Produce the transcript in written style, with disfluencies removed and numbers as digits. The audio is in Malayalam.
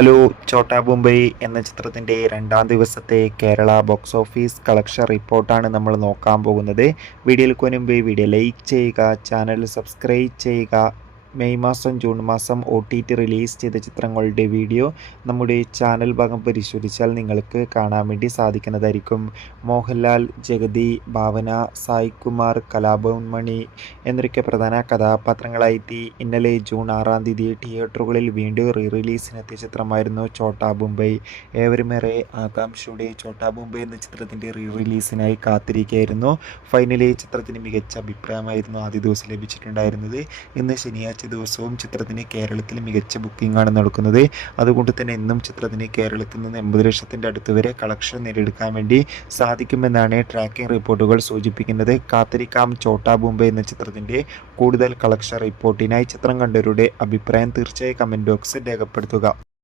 ഹലോ. ഛോട്ടാ മുംബൈ എന്ന ചിത്രത്തിൻ്റെ രണ്ടാം ദിവസത്തെ കേരള ബോക്സ് ഓഫീസ് കളക്ഷൻ റിപ്പോർട്ടാണ് നമ്മൾ നോക്കാൻ പോകുന്നത്. വീഡിയോയിലേക്ക് മുൻപ് വീഡിയോ ലൈക്ക് ചെയ്യുക, ചാനൽ സബ്സ്ക്രൈബ് ചെയ്യുക. മെയ് മാസം ജൂൺ മാസം OTT റിലീസ് ചെയ്ത ചിത്രങ്ങളുടെ വീഡിയോ നമ്മുടെ ചാനൽ ഭാഗം പരിശോധിച്ചാൽ നിങ്ങൾക്ക് കാണാൻ വേണ്ടി സാധിക്കുന്നതായിരിക്കും. മോഹൻലാൽ, ജഗതി, ഭാവന, സായ്കുമാർ, കലാഭവൻ മണി എന്നൊക്കെ പ്രധാന കഥാപാത്രങ്ങളായെത്തി ഇന്നലെ ജൂൺ 6-ാം തീയതി തിയേറ്ററുകളിൽ വീണ്ടും റിലീസിനെത്തിയ ചിത്രമായിരുന്നു ഛോട്ടാ മുംബൈ. ഏവരുമേറെ ആകാംക്ഷയുടെ ഛോട്ടാ മുംബൈ എന്ന ചിത്രത്തിൻ്റെ റിലീസിനായി കാത്തിരിക്കുകയായിരുന്നു. ഫൈനലി ചിത്രത്തിന് മികച്ച അഭിപ്രായമായിരുന്നു ആദ്യ ദിവസം ലഭിച്ചിട്ടുണ്ടായിരുന്നത്. ഇന്ന് ശനിയാഴ്ച ദിവസവും ചിത്രത്തിന് കേരളത്തിൽ മികച്ച ബുക്കിംഗ് ആണ് നടക്കുന്നത്. അതുകൊണ്ട് തന്നെ ഇന്നും ചിത്രത്തിന് കേരളത്തിൽ നിന്ന് 80 ലക്ഷത്തിൻ്റെ അടുത്ത് വരെ കളക്ഷൻ നേടിയെടുക്കാൻ വേണ്ടി സാധിക്കുമെന്നാണ് ട്രാക്കിംഗ് റിപ്പോർട്ടുകൾ സൂചിപ്പിക്കുന്നത്. കാത്തിരിക്കാം ഛോട്ടാ മുംബൈ എന്ന ചിത്രത്തിൻ്റെ കൂടുതൽ കളക്ഷൻ റിപ്പോർട്ടിനായി. ചിത്രം കണ്ടവരുടെ അഭിപ്രായം തീർച്ചയായും കമൻറ്റ് ബോക്സിൽ രേഖപ്പെടുത്തുക.